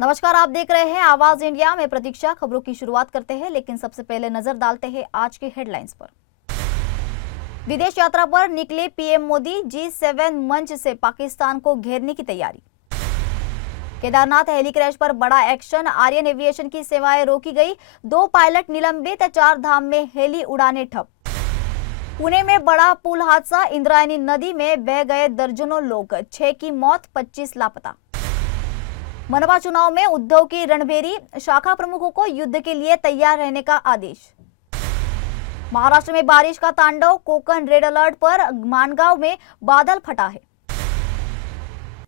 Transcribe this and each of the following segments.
नमस्कार, आप देख रहे हैं आवाज इंडिया में। प्रतीक्षा। खबरों की शुरुआत करते हैं, लेकिन सबसे पहले नजर डालते हैं आज की हेडलाइंस पर। विदेश यात्रा पर निकले पीएम मोदी, G7 मंच से पाकिस्तान को घेरने की तैयारी। केदारनाथ हेली क्रैश पर बड़ा एक्शन, आर्यन एविएशन की सेवाएं रोकी गई, 2 पायलट निलंबित, 4 धाम में हेली उड़ाने ठप। पुणे में बड़ा पुल हादसा, इंद्रायणी नदी में बह गए दर्जनों लोग, 6 की मौत, 25 लापता। मनपा चुनाव में उद्धव की रणभेरी, शाखा प्रमुखों को युद्ध के लिए तैयार रहने का आदेश। महाराष्ट्र में बारिश का तांडव, कोकण रेड अलर्ट पर, मानगांव में बादल फटा है।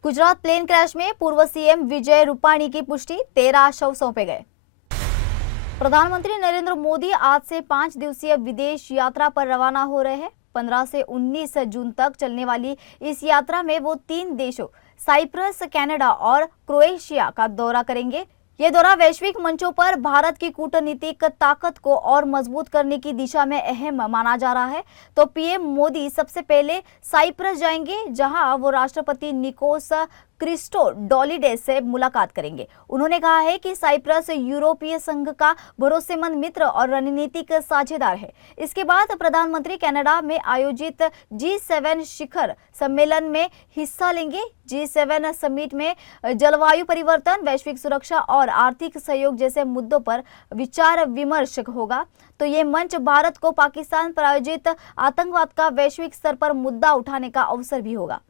गुजरात प्लेन क्रैश में पूर्व सीएम विजय रूपाणी की पुष्टि, 13 शव सौंपे गए। प्रधानमंत्री नरेंद्र मोदी आज से 5 दिवसीय विदेश यात्रा पर रवाना हो रहे हैं। 15 से 19 जून तक चलने वाली इस यात्रा में वो 3 देशों साइप्रस, कनाडा और क्रोएशिया का दौरा करेंगे। ये दौरा वैश्विक मंचों पर भारत की कूटनीतिक ताकत को और मजबूत करने की दिशा में अहम माना जा रहा है। तो पीएम मोदी सबसे पहले साइप्रस जाएंगे, जहां वो राष्ट्रपति निकोस क्रिस्टोडोलिडेस से मुलाकात करेंगे। उन्होंने कहा है कि साइप्रस यूरोपीय संघ का भरोसेमंद मित्र और रणनीतिक साझेदार है। इसके बाद प्रधानमंत्री कनाडा में आयोजित G7 शिखर सम्मेलन में हिस्सा लेंगे। G7 समिट में जलवायु परिवर्तन, वैश्विक सुरक्षा और आर्थिक सहयोग जैसे मुद्दों पर विचार विमर्श होगा। तो ये मंच भारत को पाकिस्तान प्रायोजित आतंकवाद का वैश्विक स्तर पर मुद्दा उठाने का अवसर भी होगा।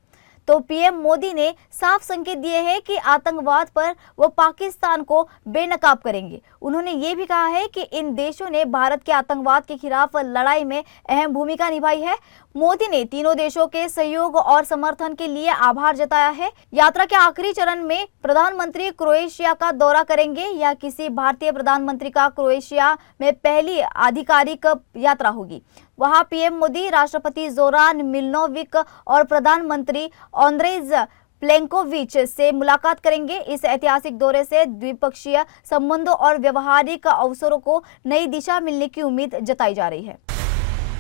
तो पीएम मोदी ने साफ संकेत दिए हैं कि आतंकवाद पर वो पाकिस्तान को बेनकाब करेंगे। उन्होंने ये भी कहा है कि इन देशों ने भारत के आतंकवाद के खिलाफ लड़ाई में अहम भूमिका निभाई है। मोदी ने तीनों देशों के सहयोग और समर्थन के लिए आभार जताया है। यात्रा के आखिरी चरण में प्रधानमंत्री क्रोएशिया का दौरा करेंगे। या किसी भारतीय प्रधानमंत्री का क्रोएशिया में पहली आधिकारिक यात्रा होगी। वहां पीएम मोदी राष्ट्रपति जोरान मिलनोविक और प्रधानमंत्री ऑंद्रेज प्लेंकोविच से मुलाकात करेंगे। इस ऐतिहासिक दौरे से द्विपक्षीय संबंधों और व्यवहारिक अवसरों को नई दिशा मिलने की उम्मीद जताई जा रही है।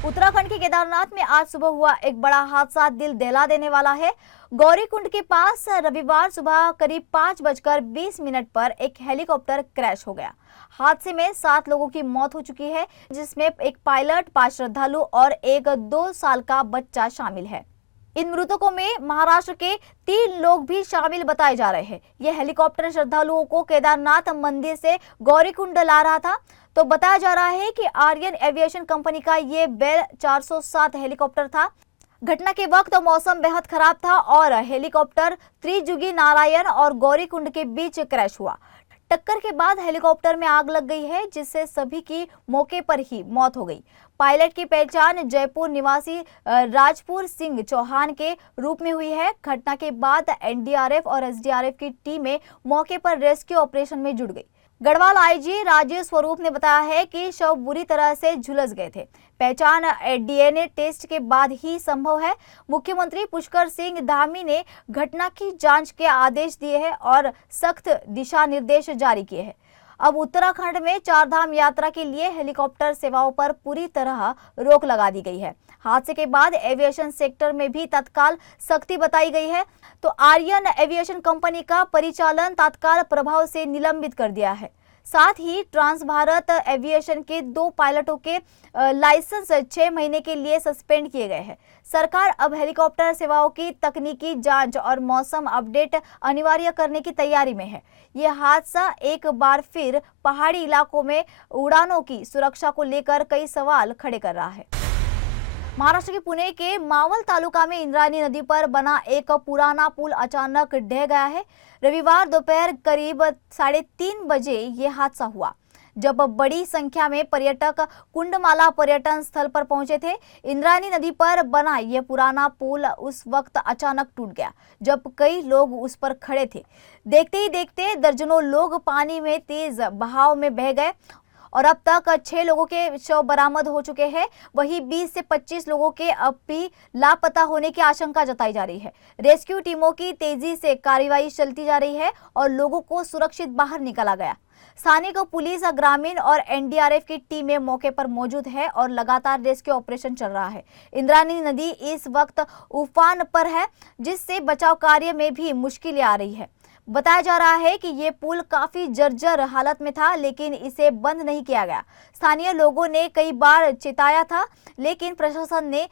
उत्तराखंड के केदारनाथ में आज सुबह हुआ एक बड़ा हादसा दिल दहला देने वाला है। गौरीकुंड के पास रविवार सुबह करीब 5:20 पर एक हेलीकॉप्टर क्रैश हो गया। हादसे में 7 लोगों की मौत हो चुकी है, जिसमें एक पायलट, 5 श्रद्धालु और एक 2 साल का बच्चा शामिल है। इन मृतकों में महाराष्ट्र के 3 लोग भी शामिल बताए जा रहे हैं। यह हेलीकॉप्टर श्रद्धालुओं को केदारनाथ मंदिर से गौरीकुंड ला रहा था। तो बताया जा रहा है कि आर्यन एविएशन कंपनी का ये बेल 407 हेलीकॉप्टर था। घटना के वक्त मौसम बेहद खराब था और हेलीकॉप्टर त्रिजुगी नारायण और गौरीकुंड के बीच क्रैश हुआ। टक्कर के बाद हेलीकॉप्टर में आग लग गई है, जिससे सभी की मौके पर ही मौत हो गई। पायलट की पहचान जयपुर निवासी राजपुर सिंह चौहान के रूप में हुई है। घटना के बाद एनडीआरएफ और एसडीआरएफ की टीमें मौके पर रेस्क्यू ऑपरेशन में जुट गई। गढ़वाल आईजी राजेश स्वरूप ने बताया है कि शव बुरी तरह से झुलस गए थे। पहचान डीएनए टेस्ट के बाद ही संभव है। मुख्यमंत्री पुष्कर सिंह धामी ने घटना की जांच के आदेश दिए हैं और सख्त दिशा निर्देश जारी किए हैं। अब उत्तराखंड में 4 धाम यात्रा के लिए हेलीकॉप्टर सेवाओं पर पूरी तरह रोक लगा दी गई है। हादसे के बाद एविएशन सेक्टर में भी तत्काल सख्ती बताई गई है। तो आर्यन एविएशन कंपनी का परिचालन तत्काल प्रभाव से निलंबित कर दिया है। साथ ही ट्रांस भारत एविएशन के 2 पायलटों के लाइसेंस 6 महीने के लिए सस्पेंड किए गए हैं। सरकार अब हेलीकॉप्टर सेवाओं की तकनीकी जांच और मौसम अपडेट अनिवार्य करने की तैयारी में है। यह हादसा एक बार फिर पहाड़ी इलाकों में उड़ानों की सुरक्षा को लेकर कई सवाल खड़े कर रहा है। महाराष्ट्र के पुणे के मावल तालुका में इंद्रायणी नदी पर बना एक पुराना पुल अचानक ढह गया है। रविवार दोपहर करीब 3:30 बजे ये हादसा हुआ, जब बड़ी संख्या में पर्यटक कुंडमाला पर्यटन स्थल पर पहुंचे थे। इंद्रायणी नदी पर बना यह पुराना पुल उस वक्त अचानक टूट गया जब कई लोग उस पर खड़े थे। देखते ही देखते दर्जनों लोग पानी में तेज बहाव में बह गए और अब तक 6 लोगों के शव बरामद हो चुके हैं। वहीं 20 से 25 लोगों के अब भी लापता होने की आशंका जताई जा रही है। रेस्क्यू टीमों की तेजी से कार्रवाई चलती जा रही है और लोगों को सुरक्षित बाहर निकाला गया। स्थानीय पुलिस, ग्रामीण और एनडीआरएफ की टीमें मौके पर मौजूद है और लगातार रेस्क्यू ऑपरेशन चल रहा है। इंद्रायणी नदी इस वक्त उफान पर है, जिससे बचाव कार्य में भी मुश्किलें आ रही है। बताया जा रहा है कि ये पुल काफी जर्जर हालत में था, लेकिन इसे बंद नहीं किया गया। स्थानीय लोगों ने कई बार चिताया था, लेकिन प्रशासन ने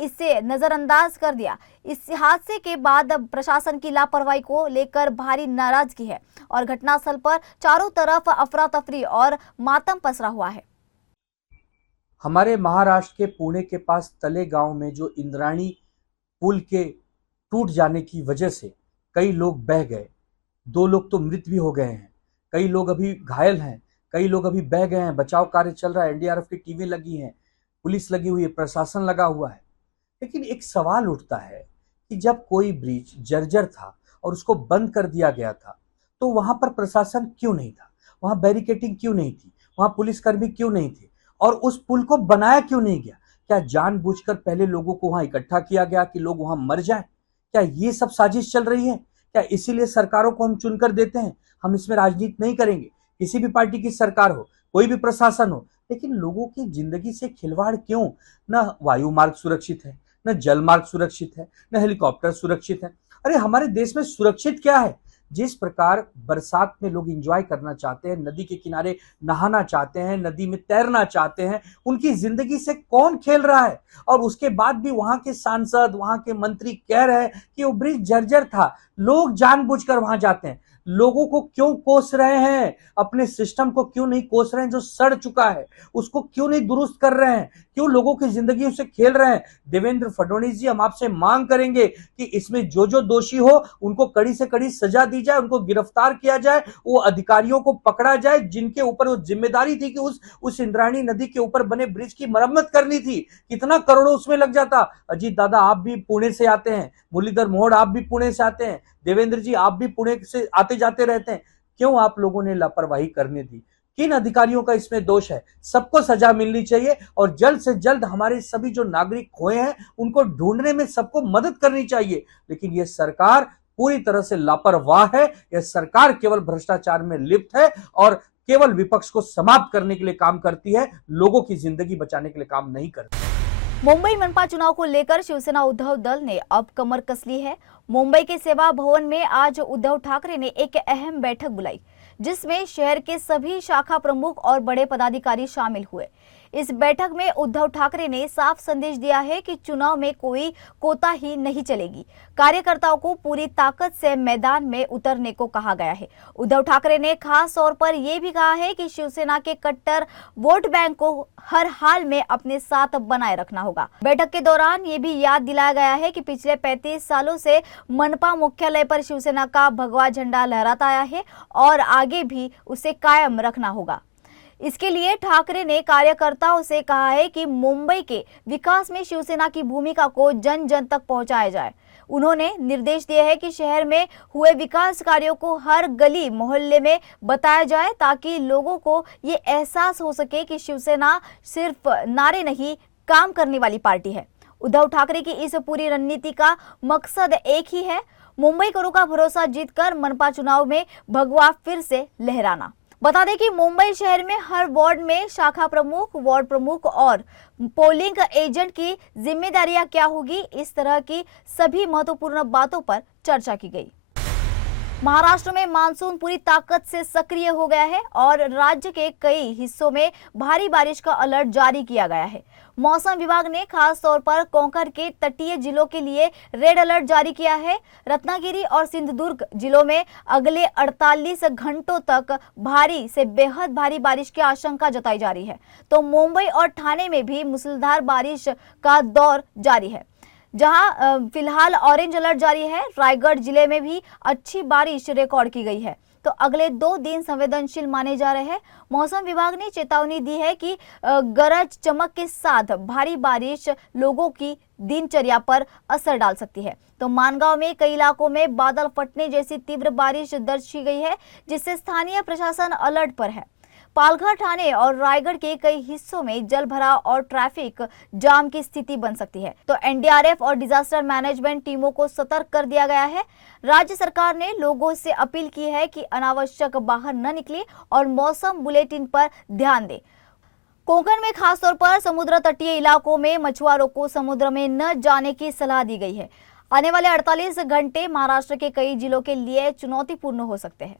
इसे नजरअंदाज कर दिया। इस हादसे के बाद अब प्रशासन की लापरवाही को लेकर भारी नाराजगी है और घटनास्थल पर चारों तरफ अफरा तफरी और मातम पसरा हुआ है। हमारे महाराष्ट्र के पुणे के पास तले गांव में जो इंद्राणी पुल के टूट जाने की वजह से कई लोग बह गए, 2 लोग तो मृत भी हो गए हैं, कई लोग अभी घायल हैं, कई लोग अभी बह गए हैं। बचाव कार्य चल रहा है, एनडीआरएफ की टीमें लगी हैं, पुलिस लगी हुई है, प्रशासन लगा हुआ है। लेकिन एक सवाल उठता है कि जब कोई ब्रिज जर्जर था और उसको बंद कर दिया गया था, तो वहां पर प्रशासन क्यों नहीं था, वहां बैरिकेटिंग क्यों नहीं थी, वहां पुलिसकर्मी क्यों नहीं थे, और उस पुल को बनाया क्यों नहीं गया? क्या जानबूझकर पहले लोगों को वहां इकट्ठा किया गया कि लोग वहां मर जाएं? क्या ये सब साजिश चल रही है? क्या इसीलिए सरकारों को हम चुनकर देते हैं? हम इसमें राजनीति नहीं करेंगे, किसी भी पार्टी की सरकार हो, कोई भी प्रशासन हो, लेकिन लोगों की जिंदगी से खिलवाड़ क्यों? न वायु मार्ग सुरक्षित है, न जल मार्ग सुरक्षित है, न हेलीकॉप्टर सुरक्षित है। अरे हमारे देश में सुरक्षित क्या है? जिस प्रकार बरसात में लोग एंजॉय करना चाहते हैं, नदी के किनारे नहाना चाहते हैं, नदी में तैरना चाहते हैं, उनकी जिंदगी से कौन खेल रहा है? और उसके बाद भी वहां के सांसद, वहां के मंत्री कह रहे हैं कि वो ब्रिज जर्जर था। लोग जानबूझकर वहां जाते हैं। लोगों को क्यों कोस रहे हैं? अपने सिस्टम को क्यों नहीं कोस रहे हैं जो सड़ चुका है? उसको क्यों नहीं दुरुस्त कर रहे हैं? क्यों लोगों की जिंदगी से खेल रहे हैं? देवेंद्र फडणवीस जी, हम आपसे मांग करेंगे कि इसमें जो जो दोषी हो उनको कड़ी से कड़ी सजा दी जाए, उनको गिरफ्तार किया जाए, वो अधिकारियों को पकड़ा जाए जिनके ऊपर वो जिम्मेदारी थी कि उस इंद्राणी नदी के ऊपर बने ब्रिज की मरम्मत करनी थी। कितना करोड़ों उसमें लग जाता। अजीत दादा, आप भी पुणे से आते हैं, मुरलीधर मोहोड़ आप भी पुणे से आते हैं, देवेंद्र जी आप भी पुणे से आते जाते रहते हैं। क्यों आप लोगों ने लापरवाही करने दी? किन अधिकारियों का इसमें दोष है? सबको सजा मिलनी चाहिए और जल्द से जल्द हमारे सभी जो नागरिक खोए हैं उनको ढूंढने में सबको मदद करनी चाहिए। लेकिन यह सरकार पूरी तरह से लापरवाह है। यह सरकार केवल भ्रष्टाचार में लिप्त है और केवल विपक्ष को समाप्त करने के लिए काम करती है, लोगों की जिंदगी बचाने के लिए काम नहीं करती। मुंबई मनपा चुनाव को लेकर शिवसेना उद्धव दल ने अब कमर कस ली है। मुंबई के सेवा भवन में आज उद्धव ठाकरे ने एक अहम बैठक बुलाई, जिसमें शहर के सभी शाखा प्रमुख और बड़े पदाधिकारी शामिल हुए। इस बैठक में उद्धव ठाकरे ने साफ संदेश दिया है कि चुनाव में कोई कोताही नहीं चलेगी। कार्यकर्ताओं को पूरी ताकत से मैदान में उतरने को कहा गया है। उद्धव ठाकरे ने खास तौर पर यह भी कहा है कि शिवसेना के कट्टर वोट बैंक को हर हाल में अपने साथ बनाए रखना होगा। बैठक के दौरान ये भी याद दिलाया गया है कि पिछले 35 सालों से मनपा मुख्यालय पर शिवसेना का भगवा झंडा लहराता आया है और आगे भी उसे कायम रखना होगा। इसके लिए ठाकरे ने कार्यकर्ताओं से कहा है कि मुंबई के विकास में शिवसेना की भूमिका को जन जन तक पहुंचाया जाए। उन्होंने निर्देश दिए हैं कि शहर में हुए विकास कार्यों को हर गली मोहल्ले में बताया जाए, ताकि लोगों को ये एहसास हो सके कि शिवसेना सिर्फ नारे नहीं, काम करने वाली पार्टी है। उद्धव ठाकरे की इस पूरी रणनीति का मकसद एक ही है, मुंबई करों का भरोसा जीतकर मनपा चुनाव में भगवा फिर से लहराना। बता दें कि मुंबई शहर में हर वार्ड में शाखा प्रमुख, वार्ड प्रमुख और पोलिंग एजेंट की जिम्मेदारियां क्या होगी, इस तरह की सभी महत्वपूर्ण बातों पर चर्चा की गई। महाराष्ट्र में मानसून पूरी ताकत से सक्रिय हो गया है और राज्य के कई हिस्सों में भारी बारिश का अलर्ट जारी किया गया है। मौसम विभाग ने खास तौर पर कोंकण के तटीय जिलों के लिए रेड अलर्ट जारी किया है। रत्नागिरी और सिंधुदुर्ग जिलों में अगले 48 घंटों तक भारी से बेहद भारी बारिश की आशंका जताई जा रही है। तो मुंबई और ठाणे में भी मूसलाधार बारिश का दौर जारी है, जहां फिलहाल ऑरेंज अलर्ट जारी है। रायगढ़ जिले में भी अच्छी बारिश रिकॉर्ड की गई है। तो अगले 2 दिन संवेदनशील माने जा रहे हैं। मौसम विभाग ने चेतावनी दी है कि गरज चमक के साथ भारी बारिश लोगों की दिनचर्या पर असर डाल सकती है। तो मानगांव में कई इलाकों में बादल फटने जैसी तीव्र बारिश दर्ज की गई है, जिससे स्थानीय प्रशासन अलर्ट पर है। पालघर, ठाणे और रायगढ़ के कई हिस्सों में जल भराव और ट्रैफिक जाम की स्थिति बन सकती है। तो एनडीआरएफ और डिजास्टर मैनेजमेंट टीमों को सतर्क कर दिया गया है। राज्य सरकार ने लोगों से अपील की है कि अनावश्यक बाहर न निकले और मौसम बुलेटिन पर ध्यान दें। कोंकण में खासतौर पर समुद्र तटीय इलाकों में मछुआरों को समुद्र में न जाने की सलाह दी गई है। आने वाले 48 घंटे महाराष्ट्र के कई जिलों के लिए चुनौतीपूर्ण हो सकते हैं।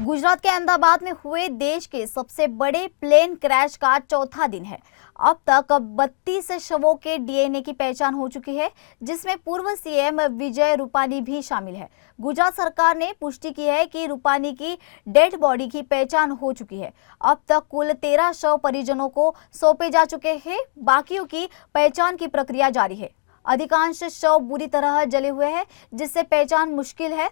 गुजरात के अहमदाबाद में हुए देश के सबसे बड़े प्लेन क्रैश का चौथा दिन है। अब तक 32 शवों के डीएनए की पहचान हो चुकी है, जिसमें पूर्व सीएम विजय रूपानी भी शामिल है। गुजरात सरकार ने पुष्टि की है कि रूपानी की डेड बॉडी की पहचान हो चुकी है। अब तक कुल 13 शव परिजनों को सौंपे जा चुके हैं। बाकियों की पहचान की प्रक्रिया जारी है। अधिकांश शव बुरी तरह जले हुए हैं, जिससे पहचान मुश्किल है,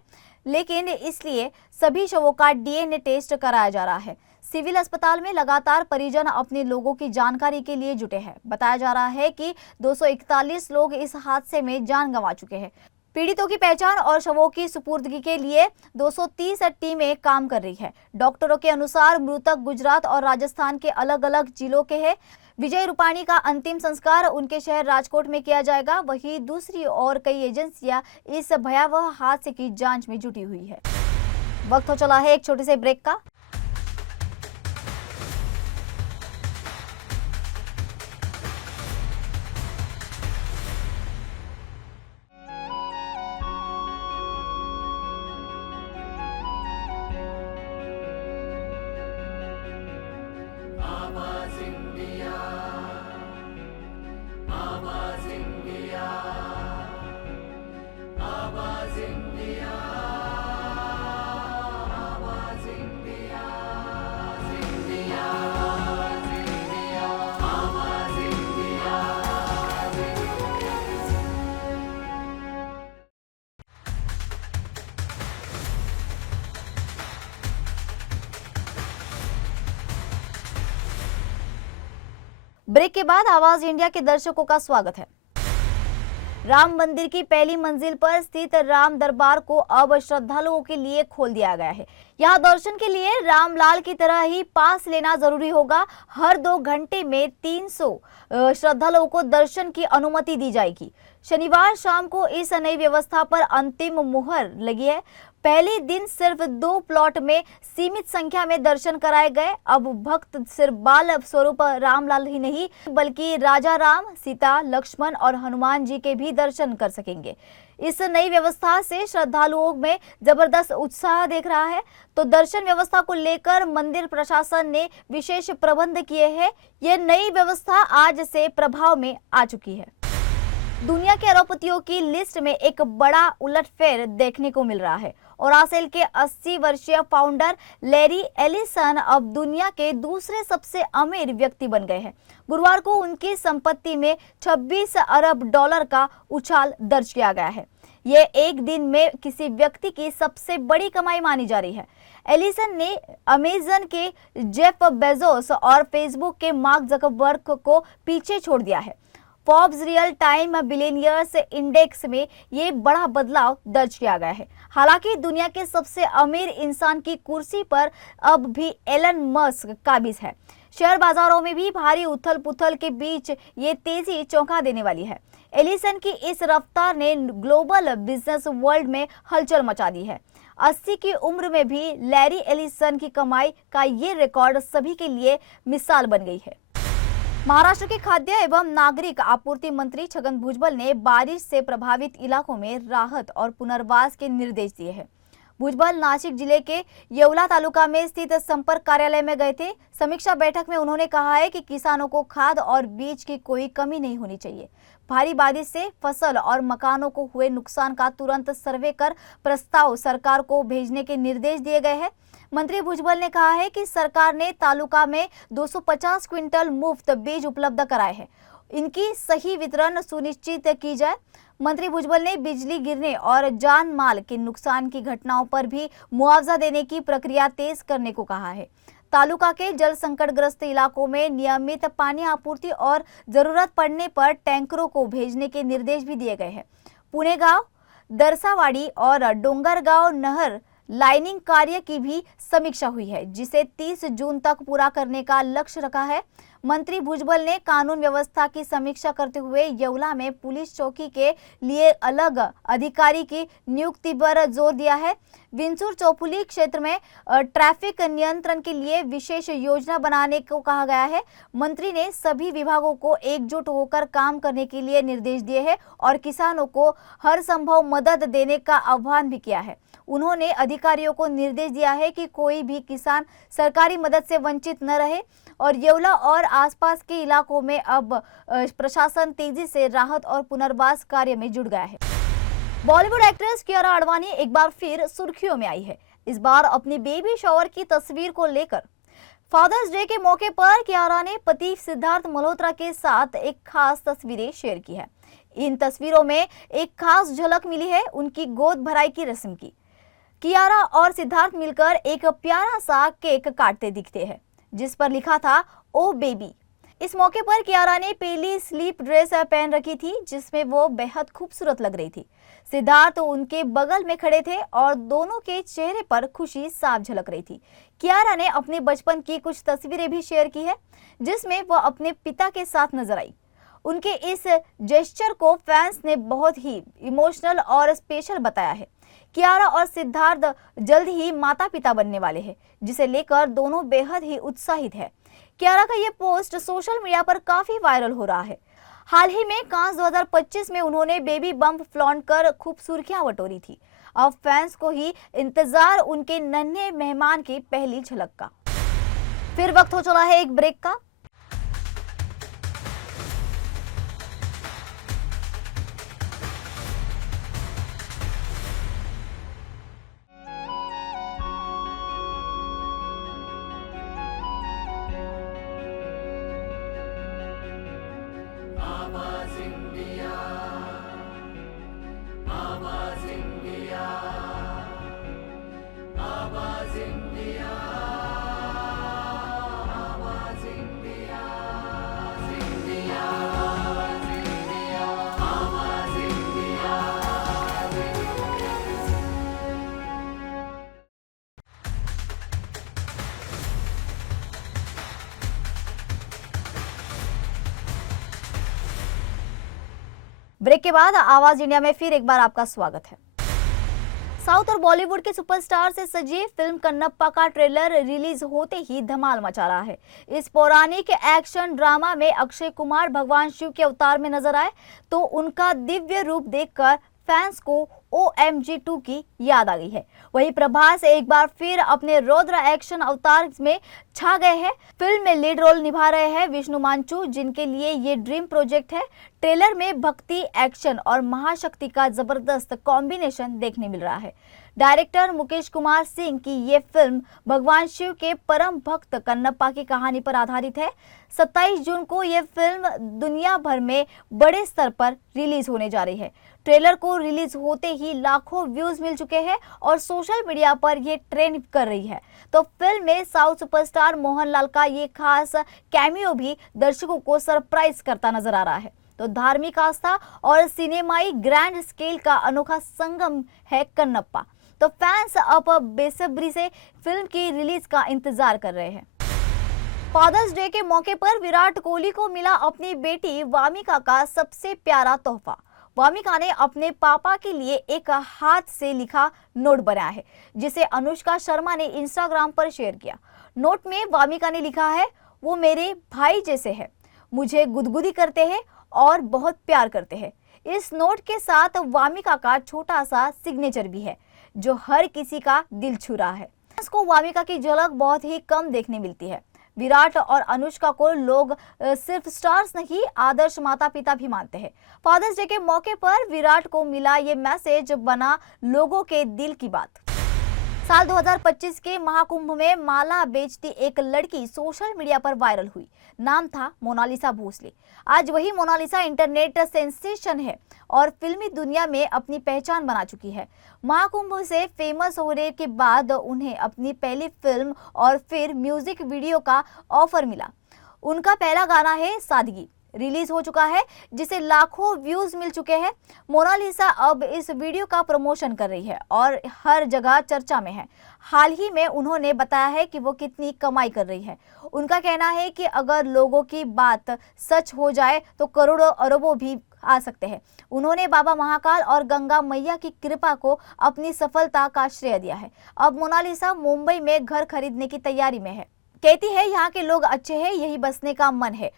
लेकिन इसलिए सभी शवों का डीएनए टेस्ट कराया जा रहा है। सिविल अस्पताल में लगातार परिजन अपने लोगों की जानकारी के लिए जुटे हैं। बताया जा रहा है कि 241 लोग इस हादसे में जान गंवा चुके हैं। पीड़ितों की पहचान और शवों की सुपुर्दगी के लिए 230 टीमें काम कर रही है। डॉक्टरों के अनुसार मृतक गुजरात और राजस्थान के अलग अलग जिलों के हैं। विजय रूपानी का अंतिम संस्कार उनके शहर राजकोट में किया जाएगा। वहीं दूसरी ओर कई एजेंसियां इस भयावह हादसे की जांच में जुटी हुई है। वक्त हो चला है एक छोटे से ब्रेक का। ब्रेक के बाद आवाज इंडिया के दर्शकों का स्वागत है। राम मंदिर की पहली मंजिल पर स्थित राम दरबार को अब श्रद्धालुओं के लिए खोल दिया गया है। यहाँ दर्शन के लिए रामलाल की तरह ही पास लेना जरूरी होगा। हर 2 घंटे में 300 श्रद्धालुओं को दर्शन की अनुमति दी जाएगी। शनिवार शाम को इस नई व्यवस्था पर अंतिम मुहर लगी है। पहले दिन सिर्फ 2 प्लॉट में सीमित संख्या में दर्शन कराए गए। अब भक्त सिर्फ बाल स्वरूप रामलाल ही नहीं, बल्कि राजा राम, सीता, लक्ष्मण और हनुमान जी के भी दर्शन कर सकेंगे। इस नई व्यवस्था से श्रद्धालुओं में जबरदस्त उत्साह देख रहा है। तो दर्शन व्यवस्था को लेकर मंदिर प्रशासन ने विशेष प्रबंध किए हैं। यह नई व्यवस्था आज से प्रभाव में आ चुकी है। दुनिया के अरबपतियों की लिस्ट में एक बड़ा उलटफेर देखने को मिल रहा है। ओरासेल के 80 वर्षीय फाउंडर लैरी एलिसन अब दुनिया के दूसरे सबसे अमीर व्यक्ति बन गए हैं। गुरुवार को उनकी संपत्ति में 26 अरब डॉलर का उछाल दर्ज किया गया है। ये एक दिन में किसी व्यक्ति की सबसे बड़ी कमाई मानी जा रही है। एलिसन ने अमेजन के जेफ बेजोस और फेसबुक के मार्क जकरबर्ग को पीछे छोड़ दिया है। Forbes real time billionaires index में ये बड़ा बदलाव दर्ज किया गया है। हालांकि दुनिया के सबसे अमीर इंसान की कुर्सी पर अब भी एलन मस्क काबिज है। शेयर बाजारों में भी भारी उथल पुथल के बीच ये तेजी चौंका देने वाली है। एलिसन की इस रफ्तार ने ग्लोबल बिजनेस वर्ल्ड में हलचल मचा दी है। 80 की उम्र में भी लैरी एलिसन की कमाई का ये रिकॉर्ड सभी के लिए मिसाल बन गई है। महाराष्ट्र के खाद्य एवं नागरिक आपूर्ति मंत्री छगन भुजबल ने बारिश से प्रभावित इलाकों में राहत और पुनर्वास के निर्देश दिए हैं। भुजबल नासिक जिले के येवला तालुका में स्थित संपर्क कार्यालय में गए थे। समीक्षा बैठक में उन्होंने कहा है कि किसानों को खाद और बीज की कोई कमी नहीं होनी चाहिए। भारी बारिश से फसल और मकानों को हुए नुकसान का तुरंत सर्वे कर प्रस्ताव सरकार को भेजने के निर्देश दिए गए हैं। मंत्री भुजबल ने कहा है कि सरकार ने तालुका में 250 क्विंटल मुफ्त बीज उपलब्ध कराए हैं। इनकी सही वितरण सुनिश्चित की जाए। मंत्री भुजबल ने बिजली गिरने और जान माल के नुकसान की घटनाओं पर भी मुआवजा देने की प्रक्रिया तेज करने को कहा है। तालुका के जल संकटग्रस्त इलाकों में नियमित पानी आपूर्ति और जरूरत पड़ने पर टैंकरों को भेजने के निर्देश भी दिए गए हैं। पुणेगांव, दरसावाड़ी और डोंगरगांव नहर लाइनिंग कार्य की भी समीक्षा हुई है, जिसे 30 जून तक पूरा करने का लक्ष्य रखा है। मंत्री भुजबल ने कानून व्यवस्था की समीक्षा करते हुए येवला में पुलिस चौकी के लिए अलग अधिकारी की नियुक्ति पर जोर दिया है। विंचूर चौपुली क्षेत्र में ट्रैफिक नियंत्रण के लिए विशेष योजना बनाने को कहा गया है। मंत्री ने सभी विभागों को एकजुट होकर काम करने के लिए निर्देश दिए हैं और किसानों को हर संभव मदद देने का आह्वान भी किया है। उन्होंने अधिकारियों को निर्देश दिया है कि कोई भी किसान सरकारी मदद से वंचित न रहे और येवला और आसपास के इलाकों में अब प्रशासन तेजी से राहत और पुनर्वास कार्य में जुट गया है। बॉलीवुड एक्ट्रेस कियारा आडवाणी एक बार फिर सुर्खियों में आई है, इस बार अपनी बेबी शॉवर की तस्वीर को लेकर। फादर्स डे के मौके पर कियारा ने पति सिद्धार्थ मल्होत्रा के साथ एक खास तस्वीरें शेयर की है। इन तस्वीरों में एक खास झलक मिली है उनकी गोद भराई की रस्म की। कियारा और सिद्धार्थ मिलकर एक प्यारा सा केक काटते दिखते हैं जिस पर लिखा था ओ बेबी। इस मौके पर कियारा ने पीली स्लीप ड्रेस पहन रखी थी जिसमें वो बेहद खूबसूरत लग रही थी। सिद्धार्थ उनके बगल में खड़े थे और दोनों के चेहरे पर खुशी साफ झलक रही थी। कियारा ने अपने बचपन की कुछ तस्वीरें भी शेयर की है जिसमें वह अपने पिता के साथ नजर आई। उनके इस जेस्चर को फैंस ने बहुत ही इमोशनल और स्पेशल बताया है। कियारा और सिद्धार्थ जल्द ही माता पिता बनने वाले हैं जिसे लेकर दोनों बेहद ही उत्साहित है। कियारा का ये पोस्ट सोशल मीडिया पर काफी वायरल हो रहा है। हाल ही में कांस 2025 में उन्होंने बेबी बम्प फ्लॉन्ट कर खूब सुर्खियां बटोरी थी। अब फैंस को ही इंतजार उनके नन्हे मेहमान की पहली झलक का। फिर वक्त हो चला है एक ब्रेक का। ब्रेक के बाद आवाज इंडिया में फिर एक बार आपका स्वागत है। साउथ और बॉलीवुड के सुपरस्टार से सजी फिल्म कन्नप्पा का ट्रेलर रिलीज होते ही धमाल मचा रहा है। इस पौराणिक एक्शन ड्रामा में अक्षय कुमार भगवान शिव के अवतार में नजर आए तो उनका दिव्य रूप देखकर फैंस को OMG2 की याद आ गई है। वहीं प्रभास एक बार फिर अपने रौद्र एक्शन अवतार में छा गए हैं। फिल्म में लीड रोल निभा रहे हैं विष्णु मांचू जिनके लिए ये ड्रीम प्रोजेक्ट है। ट्रेलर में भक्ति, एक्शन और महाशक्ति का जबरदस्त कॉम्बिनेशन देखने मिल रहा है। डायरेक्टर मुकेश कुमार सिंह की ये फिल्म भगवान शिव के परम भक्त कन्नप्पा की कहानी पर आधारित है। 27 जून को ये फिल्म दुनिया भर में बड़े स्तर पर रिलीज होने जा रही है। ट्रेलर को रिलीज होते ही लाखों व्यूज मिल चुके हैं और सोशल मीडिया पर ये ट्रेंड कर रही है। तो फिल्म में साउथ सुपरस्टार मोहनलाल का ये खास कैमियो भी दर्शकों को सरप्राइज करता नजर आ रहा है। तो धार्मिक आस्था और सिनेमाई ग्रैंड स्केल का अनोखा संगम है कन्नप्पा। तो फैंस अब बेसब्री से फिल्म की रिलीज का इंतजार कर रहे हैं। फादर्स डे के मौके पर विराट कोहली को मिला अपनी बेटी वामिका का सबसे प्यारा तोहफा। वामिका ने अपने पापा के लिए एक हाथ से लिखा नोट बनाया है जिसे अनुष्का शर्मा ने इंस्टाग्राम पर शेयर किया। नोट में वामिका ने लिखा है, वो मेरे भाई जैसे है, मुझे गुदगुदी करते हैं और बहुत प्यार करते हैं। इस नोट के साथ वामिका का छोटा सा सिग्नेचर भी है जो हर किसी का दिल छू रहा है। इसको वामिका की झलक बहुत ही कम देखने मिलती है। विराट और अनुष्का को लोग सिर्फ स्टार्स नहीं, आदर्श माता पिता भी मानते हैं। फादर्स डे के मौके पर विराट को मिला ये मैसेज बना लोगों के दिल की बात। साल 2025 के महाकुंभ में माला बेचती एक लड़की सोशल मीडिया पर वायरल हुई। नाम था मोनालिसा भोसले। आज वही मोनालिसा इंटरनेट सेंसेशन है और फिल्मी दुनिया में अपनी पहचान बना चुकी है। महाकुंभ से फेमस होने के बाद उन्हें अपनी पहली फिल्म और फिर म्यूजिक वीडियो का ऑफर मिला। उनका पहला गाना है सादगी, रिलीज हो चुका है जिसे लाखों व्यूज मिल चुके हैं। मोनालिसा अब इस वीडियो का प्रमोशन कर रही है और हर जगह चर्चा में है। हाल ही में उन्होंने बताया है कि वो कितनी कमाई कर रही है। उनका कहना है कि अगर लोगों की बात सच हो जाए तो करोड़ों अरबों भी आ सकते हैं। उन्होंने बाबा महाकाल और गंगा मैया की कृपा को अपनी सफलता का श्रेय दिया है। अब मोनालिसा मुंबई में घर खरीदने की तैयारी में है। कहती है यहाँ के लोग अच्छे हैं, यही बसने का मन है।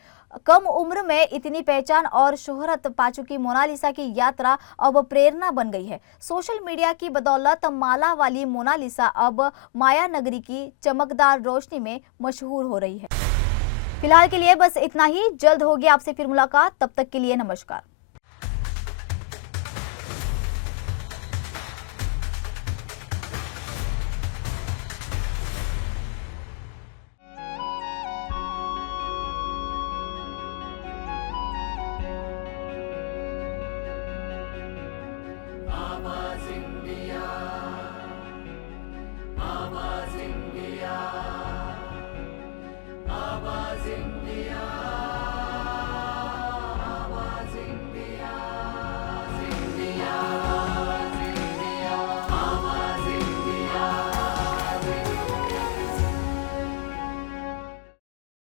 कम उम्र में इतनी पहचान और शोहरत पा चुकी मोनालिसा की यात्रा अब प्रेरणा बन गई है। सोशल मीडिया की बदौलत माला वाली मोनालिसा अब माया नगरी की चमकदार रोशनी में मशहूर हो रही है। फिलहाल के लिए बस इतना ही। जल्द होगी आपसे फिर मुलाकात। तब तक के लिए नमस्कार। आवाज इंडिया